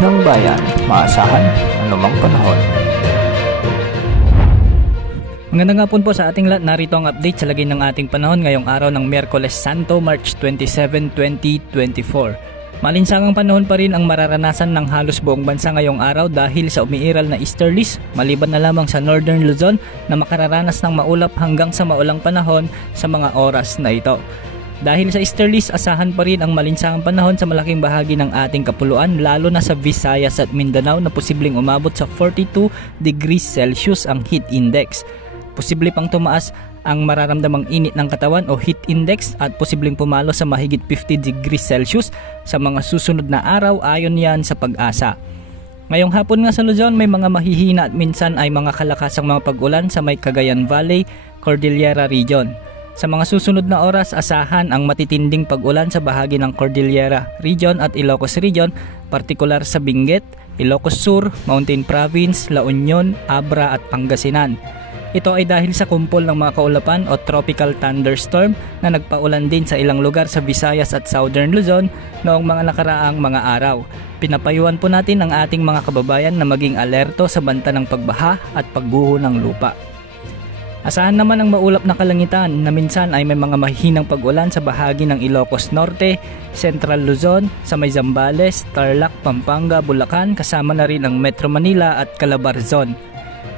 ng bayan, maasahan anumang panahon. Magandang hapon po sa ating lahat. Narito ang update sa lagay ng ating panahon ngayong araw ng Miyerkules Santo, March 27, 2024. Malinsangang panahon pa rin ang mararanasan ng halos buong bansa ngayong araw dahil sa umiiral na easterlies, maliban na lamang sa Northern Luzon na makararanas ng maulap hanggang sa maulang panahon sa mga oras na ito. Dahil sa easterlies, asahan pa rin ang malinsangang panahon sa malaking bahagi ng ating kapuluan, lalo na sa Visayas at Mindanao na posibleng umabot sa 42 degrees Celsius ang heat index. Posible pang tumaas ang mararamdamang init ng katawan o heat index at posibleng pumalo sa mahigit 50 degrees Celsius sa mga susunod na araw ayon yan sa Pag-asa. Ngayong hapon nga sa Luzon may mga mahihina at minsan ay mga kalakasang mga pag-ulan sa may Cagayan Valley, Cordillera Region. Sa mga susunod na oras, asahan ang matitinding pag-ulan sa bahagi ng Cordillera Region at Ilocos Region, partikular sa Benguet, Ilocos Sur, Mountain Province, La Union, Abra at Pangasinan. Ito ay dahil sa kumpol ng mga kaulapan o tropical thunderstorm na nagpaulan din sa ilang lugar sa Visayas at Southern Luzon noong mga nakaraang mga araw. Pinapayuhan po natin ang ating mga kababayan na maging alerto sa banta ng pagbaha at pagguho ng lupa. Asahan naman ang maulap na kalangitan na minsan ay may mga mahihinang pag-ulan sa bahagi ng Ilocos Norte, Central Luzon, sa may Zambales, Tarlac, Pampanga, Bulacan, kasama na rin ang Metro Manila at Calabarzon.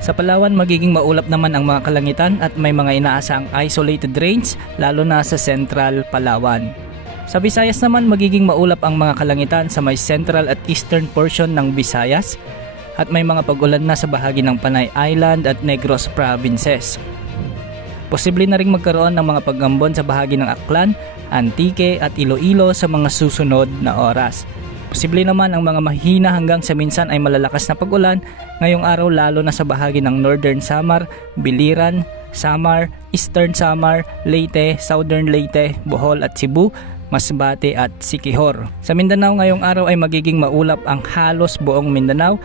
Sa Palawan, magiging maulap naman ang mga kalangitan at may mga inaasang isolated rains lalo na sa Central Palawan. Sa Visayas naman, magiging maulap ang mga kalangitan sa may central at eastern portion ng Visayas at may mga pag-ulan na sa bahagi ng Panay Island at Negros Provinces. Posible na ring magkaroon ng mga pag-ambon sa bahagi ng Aklan, Antique at Iloilo sa mga susunod na oras. Posible naman ang mga mahina hanggang sa minsan ay malalakas na pag-ulan ngayong araw lalo na sa bahagi ng Northern Samar, Biliran, Samar, Eastern Samar, Leyte, Southern Leyte, Bohol at Cebu, Masbate at Siquijor. Sa Mindanao ngayong araw ay magiging maulap ang halos buong Mindanao,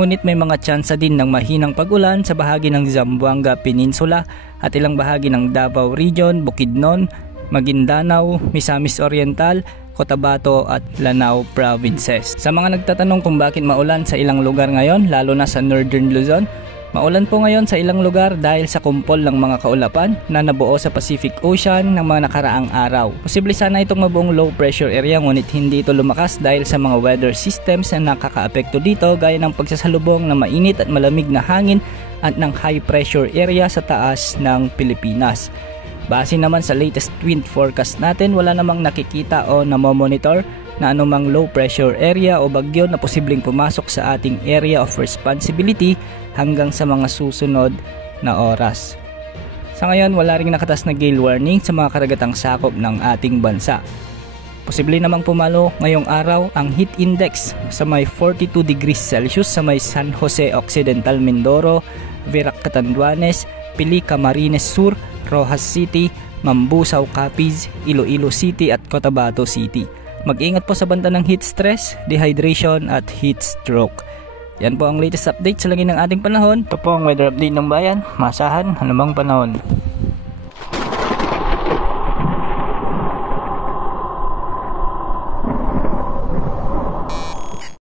ngunit may mga tsansa din ng mahinang pag-ulan sa bahagi ng Zamboanga Peninsula at ilang bahagi ng Davao Region, Bukidnon, Maguindanao, Misamis Oriental, Cotabato at Lanao Provinces. Sa mga nagtatanong kung bakit maulan sa ilang lugar ngayon, lalo na sa Northern Luzon, maulan po ngayon sa ilang lugar dahil sa kumpol ng mga kaulapan na nabuo sa Pacific Ocean ng mga nakaraang araw. Posible sana itong mabuong low pressure area ngunit hindi ito lumakas dahil sa mga weather systems na nakakaapekto dito gaya ng pagsasalubong ng mainit at malamig na hangin at ng high pressure area sa taas ng Pilipinas. Base naman sa latest wind forecast natin, wala namang nakikita o namomonitor na anumang low pressure area o bagyo na posibleng pumasok sa ating area of responsibility hanggang sa mga susunod na oras. Sa ngayon, wala ring nakatas na gale warning sa mga karagatang sakop ng ating bansa. Posible namang pumalo ngayong araw ang heat index sa may 42 degrees Celsius sa may San Jose Occidental Mindoro, Verac Catanduanes, Pili Camarines Sur, Rojas City, Mambusaw Capiz, Iloilo City at Cotabato City. Mag-ingat po sa banta ng heat stress, dehydration at heat stroke. Yan po ang latest update sa lagay ng ating panahon. Ito po ang weather update ng bayan, maasahan anumang panahon.